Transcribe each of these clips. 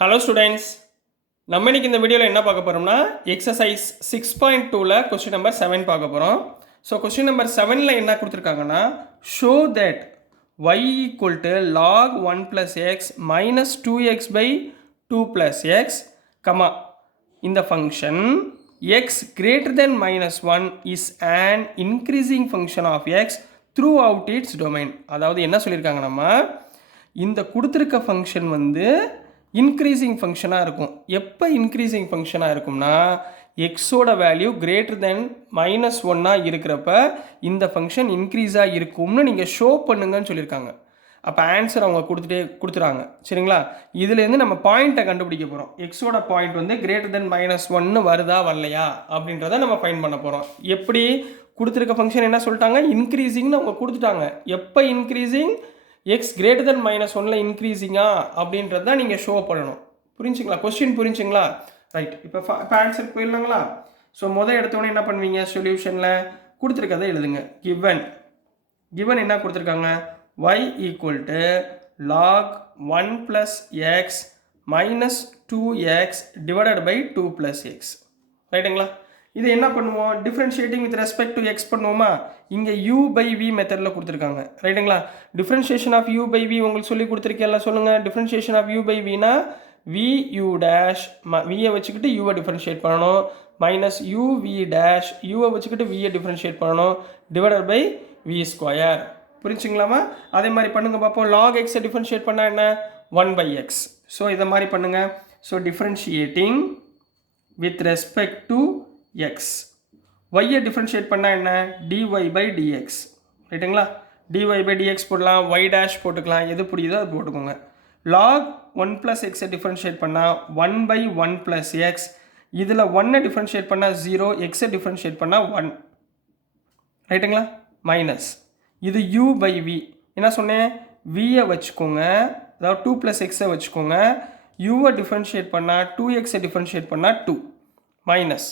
Hello students, நம்ம இன்னைக்கு இந்த வீடியோவில் என்ன பார்க்க போகிறோம்னா எக்ஸசைஸ் 6.2ல் கொஸ்டின் நம்பர் 7 பார்க்க போகிறோம். ஸோ கொஸ்டின் நம்பர் 7ல் என்ன கொடுத்துருக்காங்கன்னா, show that y equal to log 1 plus x minus 2x by 2 plus x, comma இந்த function x greater than minus 1 is an increasing function of x throughout its domain. அதாவது என்ன சொல்லியிருக்காங்க, நம்ம இந்த கொடுத்துருக்க function வந்து இன்க்ரீசிங் ஃபங்க்ஷனாக இருக்கும். எப்போ இன்க்ரீசிங் ஃபங்க்ஷனாக இருக்கும்னா, எக்ஸோட வேல்யூ கிரேட்டர் தென் -1 இருக்கிறப்ப இந்த ஃபங்க்ஷன் இன்க்ரீஸாக இருக்கும்னு நீங்கள் ஷோ பண்ணுங்கன்னு சொல்லியிருக்காங்க. அப்போ ஆன்சர் அவங்க கொடுத்துறாங்க. சரிங்களா? இதுலேருந்து நம்ம பாயிண்ட்டை கண்டுபிடிக்க போகிறோம். எக்ஸோட பாயிண்ட் வந்து கிரேட்டர் தென் -1 வருதா வரலையா அப்படின்றத நம்ம ஃபைண்ட் பண்ண போகிறோம். எப்படி கொடுத்துருக்க ஃபங்க்ஷன் என்ன சொல்லிட்டாங்க, இன்க்ரீசிங்னு அவங்க கொடுத்துட்டாங்க. எப்போ இன்க்ரீசிங், எக்ஸ் கிரேட்டர் தென் -1ல் இன்க்ரீஸிங்கா அப்படின்றது தான் நீங்கள் ஷோ பண்ணணும். புரிஞ்சுங்களா? கொஸ்டின் புரிஞ்சுங்களா? ரைட். இப்போ ஆன்சர் போயிடலாங்களா? ஸோ எடுத்தோடனே என்ன பண்ணுவீங்க, சொல்யூஷனில் கொடுத்துருக்கதை எழுதுங்க. கிவன் என்ன கொடுத்துருக்காங்க, y equal to log 1 plus x minus 2x divided by 2 plus x. ரைட்டுங்களா? இது என்ன பண்ணுவோம், differentiating with respect to x பண்ணுவோமா? இங்கே u பை v மெத்தடில் கொடுத்துருக்காங்க. ரைட்டுங்களா? Differentiation of u by v உங்களுக்கு சொல்லி கொடுத்துருக்கேன் சொல்லுங்கள். டிஃப்ரென்ஷியேஷன் ஆஃப் u பை vனா v u டேஷ் வியை வச்சுக்கிட்டு யூவை டிஃப்ரென்ஷியேட் பண்ணணும், மைனஸ் u v டேஷ் யூவை வச்சுக்கிட்டு வியை டிஃப்ரென்ஷியேட் பண்ணணும், டிவைடட் பை v ஸ்கொயர். புரிஞ்சுங்களாமா? அதே மாதிரி பண்ணுங்கள் பார்ப்போம். லாக் எக்ஸை டிஃப்ரென்ஷியேட் பண்ணால் என்ன, 1 by x. ஸோ இதை மாதிரி பண்ணுங்கள். So differentiating with respect to x, y differentiate பண்ணால் என்ன, dy by dx. ரைட்டுங்களா? dy by dx போடலாம், y டேஷ் போட்டுக்கலாம், எது புரியுதோ அது போட்டுக்கோங்க. log 1 plus x டிஃபரன்ஷியேட் பண்ணால் 1 by 1 plus x. இதில் 1 டிஃபரன்ஷியேட் பண்ணால் 0, x டிஃபரன்ஷியேட் பண்ணால் 1. ரைட்டுங்களா? மைனஸ் இது u by v. என்ன சொன்னேன், v வச்சுக்கோங்க, அதாவது 2 plus x வச்சுக்கோங்க. u டிஃபரன்ஷியேட் பண்ணால் 2x டிஃபரன்ஷியேட் பண்ணால் 2, மைனஸ்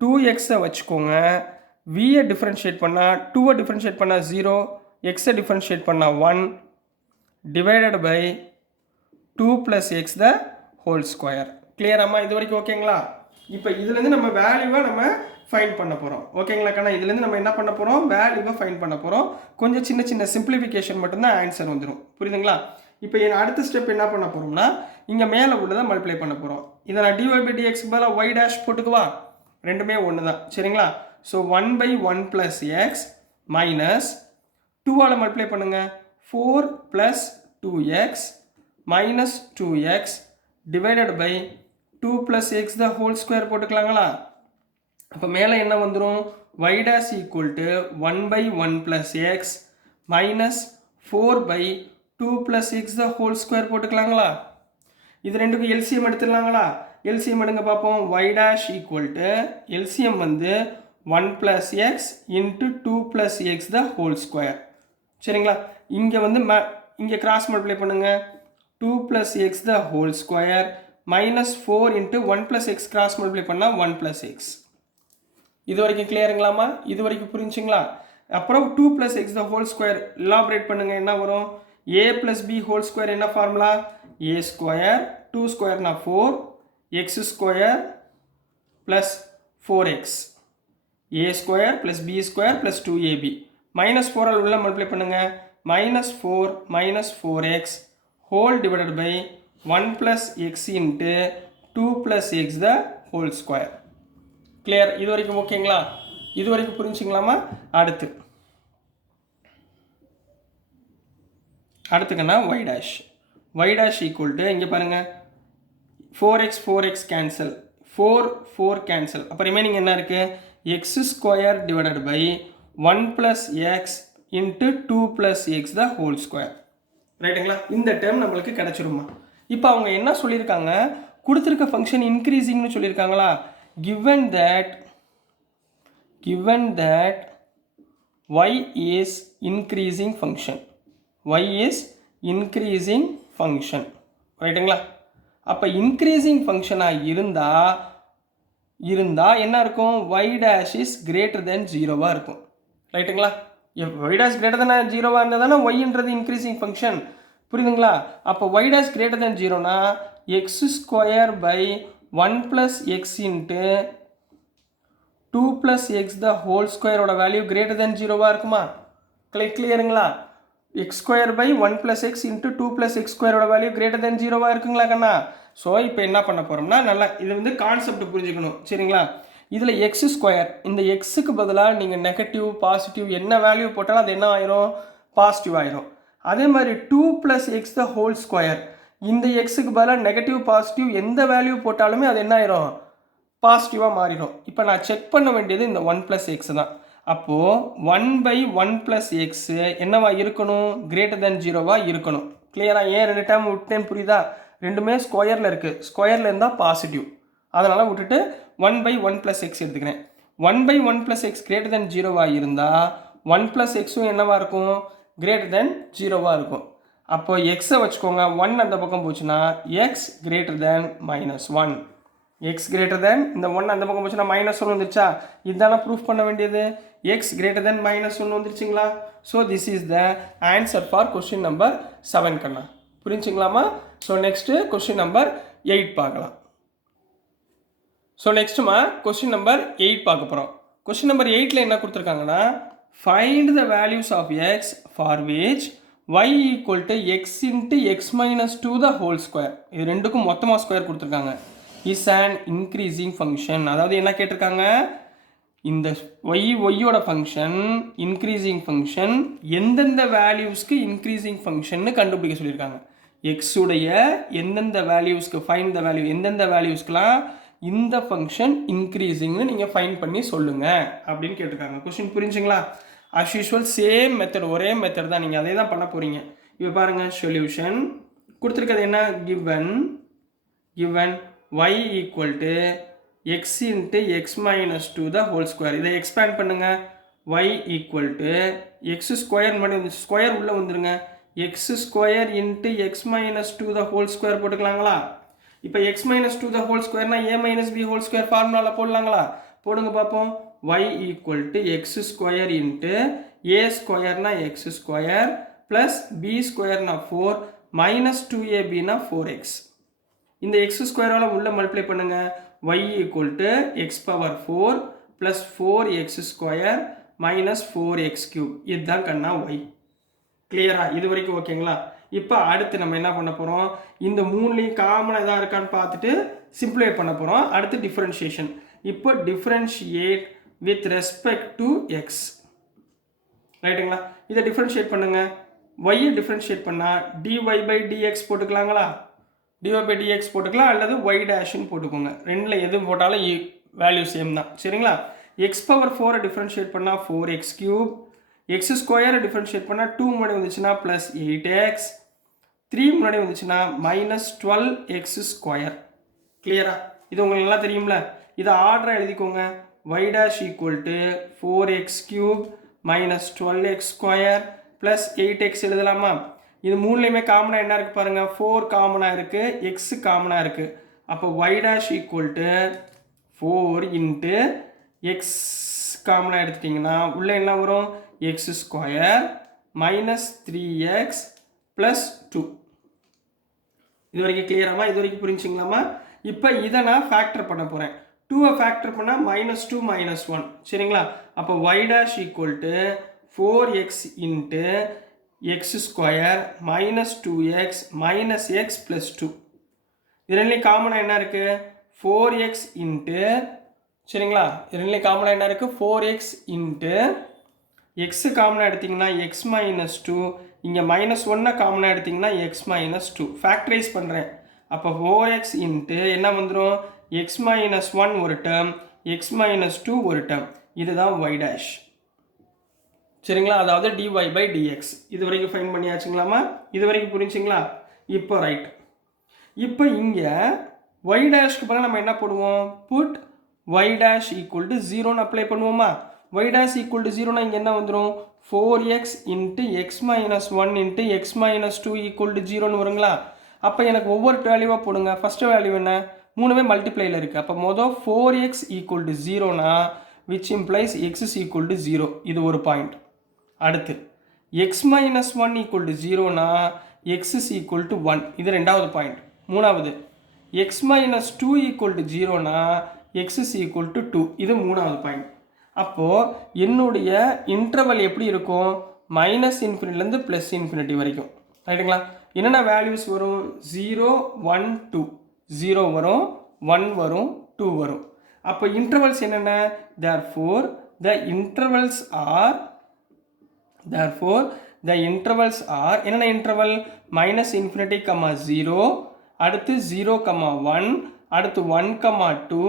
2x வச்சுக்கோங்க. v டிஃபரன்ஷியேட் பண்ணால் 2 டிஃபரன்ஷியேட் பண்ணால் 0, x டிஃபரன்ஷியேட் பண்ணால் 1, divided by 2 plus x the whole square. கிளியராமா? இது வரைக்கும் ஓகேங்களா? இப்போ இதுலேருந்து நம்ம வேல்யூவை நம்ம ஃபைண்ட் பண்ண போகிறோம். ஓகேங்களா கண்ணா? இதுலேருந்து நம்ம என்ன பண்ண போகிறோம், வேல்யூவை ஃபைண்ட் பண்ண போகிறோம். கொஞ்சம் சின்ன சின்ன சிம்பிளிஃபிகேஷன் மட்டும்தான் ஆன்சர் வந்துடும். புரியுதுங்களா? இப்போ அடுத்த ஸ்டெப் என்ன பண்ண போகிறோம்னா, இங்கே மேலே உள்ளதை மல்டிப்ளை பண்ண போகிறோம். இதை நான் dy by dx பதிலாக y டேஷ் போட்டுக்குவா, ரெண்டுமே ஒன்று தான். சரிங்களா? So 1 by 1 plus x minus 2ஆல் மல்டிப்ளை பண்ணுங்க, 4 plus 2x minus 2x divided by 2 plus x the whole square போட்டுக்கலாங்களா? அப்போ மேலே என்ன வந்துடும், y dash equal to 1 by 1 plus x minus 4 by 2 plus x the whole square போட்டுக்கலாங்களா? இது ரெண்டுக்கும் எல்சிஎம் எடுத்துடலாங்களா? எல்சிஎம் எடுங்க பார்ப்போம். y dash equal to LCM வந்து 1 plus x into 2 plus x the whole square. சரிங்களா? இங்கே வந்து இங்கே கிராஸ் மல்டிப்ளை பண்ணுங்க, 2 plus x the whole square minus 4 into 1 plus x cross multiply பண்ணால் 1 plus x. இது வரைக்கும் கிளியருங்களாமா? இது வரைக்கும் புரிஞ்சுங்களா? அப்புறம் 2 plus x the whole square elaborate பண்ணுங்க, என்ன வரும், a plus b whole square என்ன ஃபார்முலா, a ஸ்கொயர் 2 ஸ்கொயர்னா 4, x square plus 4x, a square plus b square plus 2ab. Minus 4ஆல் உள்ள மல்டிப்ளை பண்ணுங்க, minus 4 minus 4x whole divided by 1 plus x into 2 plus x the whole square. Clear? இது வரைக்கும் ஓகேங்களா? இது வரைக்கும் புரிஞ்சுங்களாமா? அடுத்துக்கன்னா y dash ஈக்குவல் டு, இங்கே பாருங்கள், 4x கேன்சல், 4 கேன்சல். அப்போ ரிமைனிங் என்ன இருக்குது, x square divided by 1 plus x into 2 plus x the whole square. ரைட்டுங்களா? இந்த டேர்ம் நம்மளுக்கு கிடச்சிருமா? இப்போ அவங்க என்ன சொல்லியிருக்காங்க, கொடுத்துருக்க ஃபங்க்ஷன் இன்க்ரீசிங்னு சொல்லியிருக்காங்களா? given that y is increasing function, ரைட்டுங்களா? அப்போ இன்க்ரீசிங் ஃபங்க்ஷனாக இருந்தால் என்ன இருக்கும், y dash is greater than 0 இருக்கும். ரைட்டுங்களா? y dash greater than 0 இருந்தால் தானே yன்றது இன்க்ரீசிங் ஃபங்க்ஷன். புரியுதுங்களா? அப்போ y dash greater than 0னா x square by 1 plus x into 2 plus x the whole ஸ்கொயரோட வேல்யூ கிரேட்டர் தென் ஜீரோவாக இருக்குமா? கிளியருங்களா? X square by 1 plus x into 2 plus x ஸ்கொயரோட வேல்யூ கிரேட்டர் தென் ஜீரோவாக இருக்குங்களா கண்ணா? ஸோ இப்போ என்ன பண்ண போகிறோம்னா, நல்லா இது வந்து கான்செப்ட் புரிஞ்சுக்கணும் சரிங்களா? இதில் எக்ஸ் ஸ்கொயர், இந்த எக்ஸுக்கு பதிலாக நீங்கள் நெகட்டிவ் பாசிட்டிவ் என்ன வேல்யூ போட்டாலும் அது என்ன ஆயிரும்? பாசிட்டிவ் ஆயிரும். அதே மாதிரி 2 plus x the whole square, இந்த எக்ஸுக்கு பதிலாக நெகட்டிவ் பாசிட்டிவ் எந்த வேல்யூ போட்டாலுமே அது என்ன ஆயிரும்? பாசிட்டிவாக மாறிடும். இப்போ நான் செக் பண்ண வேண்டியது இந்த 1 ப்ளஸ் எக்ஸ் தான். அப்போது 1 பை 1 ப்ளஸ் எக்ஸு என்னவா இருக்கணும்? கிரேட்டர் தென் ஜீரோவாக இருக்கணும். கிளியராக? ஏன் 2 டைம் விட்டேன்னு புரியுதா? ரெண்டுமே ஸ்கொயரில் இருக்குது. ஸ்கொயரில் இருந்தால் பாசிட்டிவ், அதனால் விட்டுட்டு 1 பை 1 ப்ளஸ் எக்ஸ் எடுத்துக்கிறேன். 1 by 1 plus x greater than ஜீரோவாக இருந்தால் 1 ப்ளஸ் எக்ஸும் என்னவாக இருக்கும்? கிரேட்டர் தென் ஜீரோவாக இருக்கும். அப்போ எக்ஸை வச்சுக்கோங்க, 1 அந்த பக்கம் போச்சுன்னா X greater than -1. X greater தென் இந்த 1 அந்த பக்கம் போச்சுன்னா -1 வந்துருச்சா? இதுதானே ப்ரூஃப் பண்ண வேண்டியது. எக்ஸ் கிரேட்டர் தென் -1 வந்துருச்சுங்களா? So this is the answer for question number 7 கண்ணா. புரிஞ்சுங்களாமா? ஸோ நெக்ஸ்ட்டு கொஸ்டின் நம்பர் 8 பார்க்கலாம். ஸோ நெக்ஸ்ட்டுமா கொஸ்டின் நம்பர் 8 பார்க்க போகிறோம். கொஸ்டின் நம்பர் 8ல் என்ன கொடுத்துருக்காங்கன்னா, find the values of x for which y equal to x into x minus 2 the whole square. இது ரெண்டுக்கும் மொத்தமாக ஸ்கொயர் கொடுத்துருக்காங்க. Is and increasing function. அதாவது என்ன கேட்டிருக்காங்க, இந்த ஒய்யோட ஃபங்க்ஷன் இன்க்ரீசிங் ஃபங்க்ஷன் எந்தெந்த வேல்யூஸ்க்கு இன்க்ரீசிங் ஃபங்க்ஷன்னு கண்டுபிடிக்க சொல்லியிருக்காங்க. எக்ஸுடைய எந்தெந்த வேல்யூஸ்க்கு ஃபைண்ட் த வேல்யூ, எந்தெந்த வேல்யூஸ்க்கெலாம் இந்த ஃபங்க்ஷன் இன்க்ரீசிங்னு நீங்கள் ஃபைண்ட் பண்ணி சொல்லுங்கள் அப்படின்னு கேட்டிருக்காங்க. கொஸ்டின் புரிஞ்சுங்களா? அஸ் யூஷுவல் சேம் மெத்தட், ஒரே மெத்தட் தான். நீங்கள் அதே தான் பண்ண போகிறீங்க. இப்போ பாருங்கள், சொல்யூஷன் கொடுத்துருக்கிறது என்ன? Given y equal to x into x minus 2 the whole square. இதை எக்ஸ்பேண்ட் பண்ணுங்கள். y equal to x square மட்டும் ஸ்கொயர் உள்ளே வந்துடுங்க. X square into x minus 2 the whole square போட்டுக்கலாங்களா? இப்போ எக்ஸ் மைனஸ் 2 த ஹோல் ஸ்கொயர்னா a minus b whole square ஃபார்முலாவில் போடலாங்களா? போடுங்க பார்ப்போம். y equal to x square into a ஸ்கொயர்னா எக்ஸ் ஸ்கொயர் ப்ளஸ் பி ஸ்கொயர்னா 4 மைனஸ் 2ab-னா 4x. இந்த எக்ஸ் ஸ்கொயரால் உள்ள மல்டிப்ளை பண்ணுங்க. y equal to X power 4 plus 4x square minus 4x cube. இதுதான் கண்ணா y. கிளியரா? இது வரைக்கும் ஓகேங்களா? இப்போ அடுத்து நம்ம என்ன பண்ண போகிறோம், இந்த மூணுலேயும் காமனாக எதாவது இருக்கான்னு பார்த்துட்டு சிம்பிளை பண்ண போகிறோம். அடுத்து டிஃப்ரென்ஷியேஷன். இப்போ differentiate with respect to x. ரைட்டுங்களா? இதை டிஃப்ரென்ஷியேட் பண்ணுங்கள். ஒய்யை டிஃப்ரென்ஷியேட் பண்ணால் dy பை dx போட்டுக்கலாங்களா? dy பை dx போட்டுக்கலாம், அல்லது y டேஷ்னு போட்டுக்கோங்க. ரெண்டில் எது போட்டாலும் வேல்யூ சேம் தான். சரிங்களா? எக்ஸ் பவர் 4-ஐ டிஃப்ரென்ஷியேட் பண்ணால் 4x கியூப். எக்ஸ் ஸ்கொயரை டிஃப்ரென்ஷியேட் பண்ணால் 2 முன்னாடி வந்துச்சுன்னா ப்ளஸ் 8x, 3 முன்னாடி வந்துச்சுன்னா மைனஸ் 12x ஸ்கொயர். கிளியரா? இது உங்களுக்கு நல்லா தெரியும்ல? இதை ஆர்டராக எழுதிக்கோங்க. y dash equal to 4x cube minus 12x square plus 8x எழுதலாமா? இது மூணுலேயுமே காமனாக என்ன இருக்குது பாருங்கள், 4 காமனாக இருக்குது, எக்ஸு காமனாக இருக்குது. அப்போ y dash equal to 4 into X காமனாக எடுத்துட்டிங்கன்னா உள்ளே என்ன வரும்? X square minus 3x plus 2. இது வரைக்கும் கிளியராமா? இது வரைக்கும் புரிஞ்சுங்களாமா? இப்போ இதை நான் ஃபேக்டர் பண்ண போகிறேன். 2-ஐ ஃபேக்டர் பண்ணால் -2 -1. சரிங்களா? அப்போ y dash equal to 4x into X square minus 2x minus X plus 2. இதுலேயும் காமனாக என்ன இருக்குது? 4x இன்ட்டு, சரிங்களா? இதுலேயும் காமனாக என்ன இருக்குது? 4x இன்ட்டு எக்ஸு காமனாக எடுத்திங்கன்னா எக்ஸ் மைனஸ் 2, இங்கே -1 காமனாக எடுத்திங்கன்னா எக்ஸ் மைனஸ் 2. ஃபேக்டரைஸ் பண்ணுறேன். அப்போ 4x இன்ட்டு என்ன வந்துடும்? எக்ஸ் மைனஸ் 1 ஒரு டேர்ம், எக்ஸ் மைனஸ் 2 ஒரு டேர்ம். இதுதான் y டேஷ். சரிங்களா? அதாவது dy பை dx. இது வரைக்கும் ஃபைன் பண்ணியாச்சுங்களாமா? இது வரைக்கும் புரிஞ்சுங்களா? இப்போ ரைட். இப்போ இங்கே y டேஷ்க்கு பிறகு நம்ம என்ன போடுவோம்? Put y dash equal to 0ன்னு அப்ளை பண்ணுவோமா? y டேஷ் ஈக்குவல் டு 0னா இங்கே என்ன வந்துடும்? 4x into x minus 1 into x minus 2 equal to 0ன்னு வருங்களா? அப்போ எனக்கு ஒவ்வொரு வேல்யூவாக போடுங்க. ஃபஸ்ட்டு வேல்யூ என்ன? மூணுமே மல்டிப்ளையில் இருக்குது. அப்போ மொதல் 4x ஈக்குவல் டு 0னா which implies x is equal to 0. இது ஒரு பாயிண்ட். அடுத்து எக்ஸ் மைனஸ் 1 ஈக்குவல் டு 0னா எக்ஸ் இஸ் ஈக்குவல் டு 1. இது ரெண்டாவது பாயிண்ட். மூணாவது x minus two equal to ஜீரோனா x is equal to two. இது மூணாவது பாயிண்ட். அப்போது என்னுடைய இன்டர்வல் எப்படி இருக்கும்? மைனஸ் இன்ஃபினிட்டிலேருந்து ப்ளஸ் இன்ஃபினிட்டி வரைக்கும். ரைட்டுங்களா? என்னென்ன வேல்யூஸ் வரும்? 0 1 2. 0 வரும், 1 வரும், 2 வரும். அப்போ இன்டர்வல்ஸ் என்னென்ன? therefore the intervals are என்னென்ன இன்டர்வல்? மைனஸ் இன்ஃபினிட்டி கமா 0, அடுத்து 0 கமா 1, அடுத்து 1 கமா 2,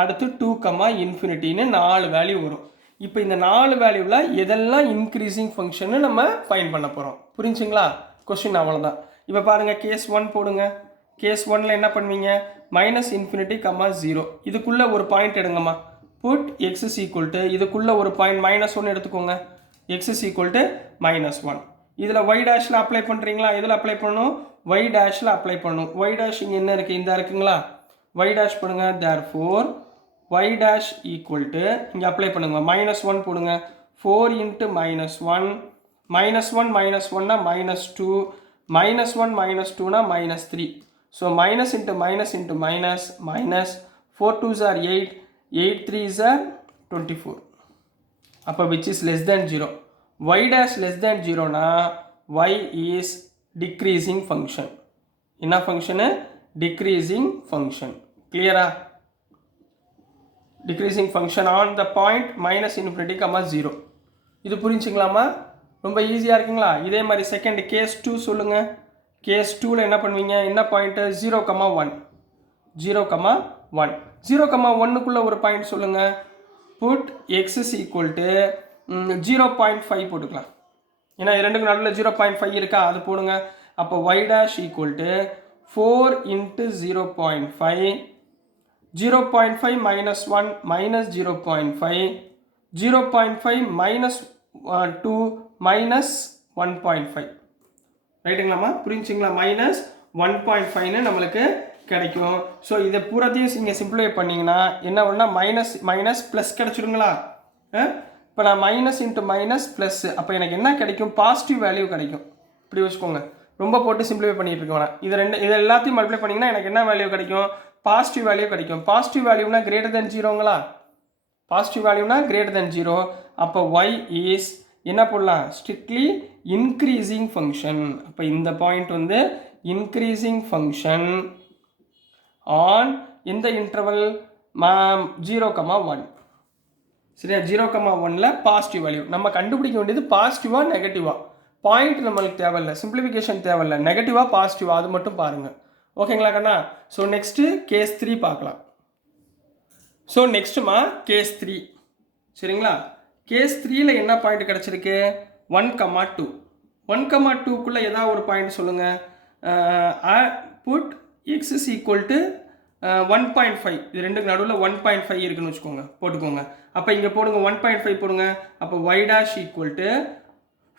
அடுத்து 2 கமா இன்ஃபினிட்டின்னு 4 வேல்யூ வரும். இப்போ இந்த 4 வேல்யூவில் எதெல்லாம் இன்க்ரீசிங் ஃபங்க்ஷன்னு நம்ம ஃபைண்ட் பண்ண போகிறோம். புரிஞ்சுங்களா? கொஸ்டின் அவ்வளோதான். இப்போ பாருங்கள், கேஸ் 1 போடுங்க. கேஸ் 1ல் என்ன பண்ணுவீங்க? மைனஸ் இன்ஃபினிட்டி கமா 0, இதுக்குள்ளே ஒரு பாயிண்ட் எடுங்கம்மா. Put x is equal to, இதுக்குள்ளே ஒரு பாயிண்ட் -1 எடுத்துக்கோங்க. X is equal to -1. இதில் ஒய் டேஷில் அப்ளை பண்ணுறீங்களா? இதில் அப்ளை பண்ணணும், ஒய் டேஷில் அப்ளை பண்ணணும். ஒய் டேஷ் இங்கே என்ன இருக்குது? இந்த இருக்குங்களா? ஒய் டேஷ் பண்ணுங்க. therefore y dash equal to, இங்கே அப்ளை பண்ணுங்க, -1 போடுங்க. 4 × -1, -1 -1னா -2, -1 -2னா -3. So minus into minus into minus, minus 4 2s are 8, 8 3s are 24. அப்போ which is less than 0. y dash less than 0னா y is decreasing function. என்ன function? decreasing function. கிளியரா? decreasing function on the point minus infinity, 0. இது புரிஞ்சுங்களாமா? ரொம்ப ஈஸியாக இருக்குங்களா? இதே மாதிரி second case 2 சொல்லுங்கள். கேஸ் 2ல் என்ன பண்ணுவீங்க? என்ன பாயிண்ட்டு? 0, 1. 0, 1. 0, 1க்குள்ளே ஒரு பாயிண்ட் சொல்லுங்கள். Put x is equal to 0.5 போட்டுக்கலாம். ஏன்னா ரெண்டுக்கு நடுவில் 0.5 இருக்கா? அது போடுங்க. அப்போ y dash ஈக்குவல் டு 4 × 0.5, 0.5 -1 -0.5, 0.5 -2 -1.5. ரைட்டுங்களாம்மா? புரிஞ்சுங்களா? -1.5ன்னு நம்மளுக்கு கிடைக்கும். ஸோ இதை பூராத்தையும் நீங்கள் சிம்பிளிஃபை பண்ணிங்கன்னா என்ன பண்ணால் மைனஸ் ப்ளஸ் கிடச்சிடுங்களா? இப்போ நான் மைனஸ் இன்ட்டு மைனஸ் ப்ளஸ், அப்போ எனக்கு என்ன கிடைக்கும்? பாசிட்டிவ் வேல்யூ கிடைக்கும். இப்படி வச்சுக்கோங்க. ரொம்ப போட்டு சிம்பிளிஃபை பண்ணிட்டு இருக்கோம். இது எல்லாத்தையும் மல்டிப்ளை பண்ணிங்கன்னா எனக்கு என்ன வேல்யூ கிடைக்கும்? பாசிட்டிவ் வேல்யூ கிடைக்கும். பாசிட்டிவ் வேல்யூனா கிரேட்டர் தென் 0ங்களா? பாசிட்டிவ் வேல்யூனா கிரேட்டர் தென் 0. அப்போ y இஸ் என்ன போடலாம்? Strictly increasing function. அப்போ இந்த பாயிண்ட் வந்து இன்க்ரீசிங் ஃபங்க்ஷன் ஆன் இந்த இன்டர்வல் 0, 1. சரியா? 0, 1ல் பாசிட்டிவ் வேல்யூ நம்ம கண்டுபிடிக்க வேண்டியது பாசிட்டிவா நெகட்டிவா. பாயிண்ட் நம்மளுக்கு தேவையில்லை, சிம்பிளிஃபிகேஷன் தேவையில்லை. நெகட்டிவா பாசிட்டிவா அது மட்டும் பாருங்கள். ஓகேங்களா கண்ணா? ஸோ நெக்ஸ்ட்டு கேஸ் 3 பார்க்கலாம். ஸோ நெக்ஸ்ட்டுமா கேஸ் 3. சரிங்களா? கேஸ் 3ல் என்ன பாயிண்ட் கிடச்சிருக்கு? 1, 2. 1, 2க்குள்ளே ஏதாவது ஒரு பாயிண்ட் சொல்லுங்கள். Put x is equal to 1.5. இது ரெண்டுக்கு நடுவில் 1.5 இருக்குன்னு வச்சுக்கோங்க, போட்டுக்கோங்க. அப்போ இங்கே போடுங்க, 1.5 போடுங்க. அப்போ y dash ஈக்குவல் டு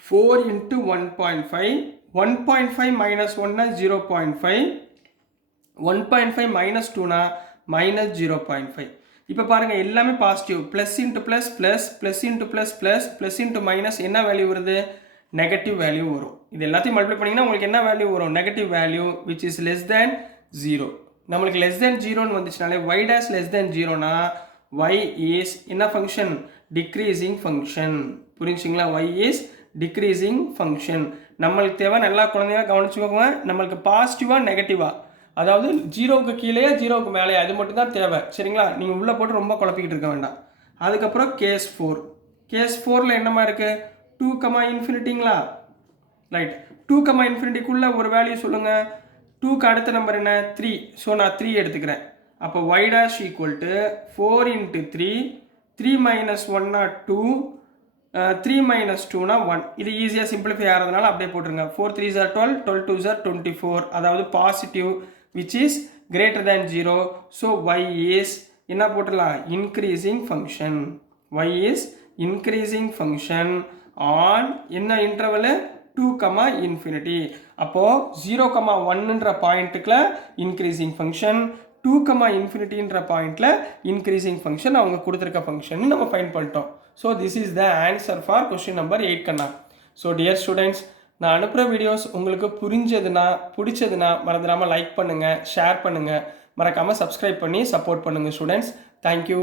4 × 1.5. 1.5 -1னா 0.5, 1.5 -2னா -0.5. இப்போ பாருங்கள், எல்லாமே பாசிட்டிவ். Plus into plus plus, plus into plus plus, plus into minus என்ன வேல்யூ வருது? நெகட்டிவ் வேல்யூ வரும். இது எல்லாத்தையும் மல்டிப்ளை பண்ணிங்கன்னா உங்களுக்கு என்ன வேல்யூ வரும்? Negative value which is less than 0. நம்மளுக்கு லெஸ் தேன் 0ன்னு வந்துச்சுனாலே y dash லெஸ் தேன் 0னா y இஸ் என்ன ஃபங்க்ஷன்? Decreasing function. புரிஞ்சுங்களா? y is decreasing function. நம்மளுக்கு தேவை, நல்லா குழந்தையா கவனிச்சுக்கோங்க, நம்மளுக்கு பாசிட்டிவா நெகட்டிவா, அதாவது 0க்கு கீழே 0க்கு மேலே, அது மட்டும் தான் தேவை. சரிங்களா? நீங்கள் உள்ளே போட்டு ரொம்ப குழப்பிக்கிட்டு இருக்க வேண்டாம். அதுக்கப்புறம் கேஸ் 4. கேஸ் 4ல் என்னமா இருக்குது? 2, இன்ஃபினிட்டிங்களா? ரைட். 2, இன்ஃபினிட்டிக்குள்ளே ஒரு வேல்யூ சொல்லுங்கள். 2க்கு அடுத்த நம்பர் என்ன? 3. ஸோ நான் 3 எடுத்துக்கிறேன். அப்போ y dash ஈக்குவல் டு 4 × 3, 3 -1னா 2, 3 -2னா 1. இது ஈஸியாக சிம்பிளிஃபை ஆகிறதுனால அப்படியே போட்டுருங்க. 4 3s are 12, 12 2s are 24. அதாவது positive which is greater than 0. So y is என்ன போட்டுடலாம்? Increasing function. y is increasing function on என்ன இன்டர்வல்? 2, இன்ஃபினிட்டி. அப்போது 0, 1ன்ற பாயிண்ட்டுக்குள்ள இன்க்ரீசிங் ஃபங்க்ஷன், 2, இன்ஃபினிட்டின்ற பாயிண்டில் இன்க்ரீசிங் ஃபங்க்ஷன் அவங்க கொடுத்துருக்க ஃபங்க்ஷன் நம்ம ஃபைண்ட் பண்ணிட்டோம். So this is the answer for question number 8 கண்ணா. ஸோ டியர் ஸ்டூடெண்ட்ஸ், நான் அனுப்புகிற வீடியோஸ் உங்களுக்கு புரிஞ்சதுன்னா பிடிச்சதுன்னா மறந்துடாமல் லைக் பண்ணுங்கள், ஷேர் பண்ணுங்கள். மறக்காமல் சப்ஸ்கிரைப் பண்ணி சப்போர்ட் பண்ணுங்கள் ஸ்டூடெண்ட்ஸ். தேங்க்யூ.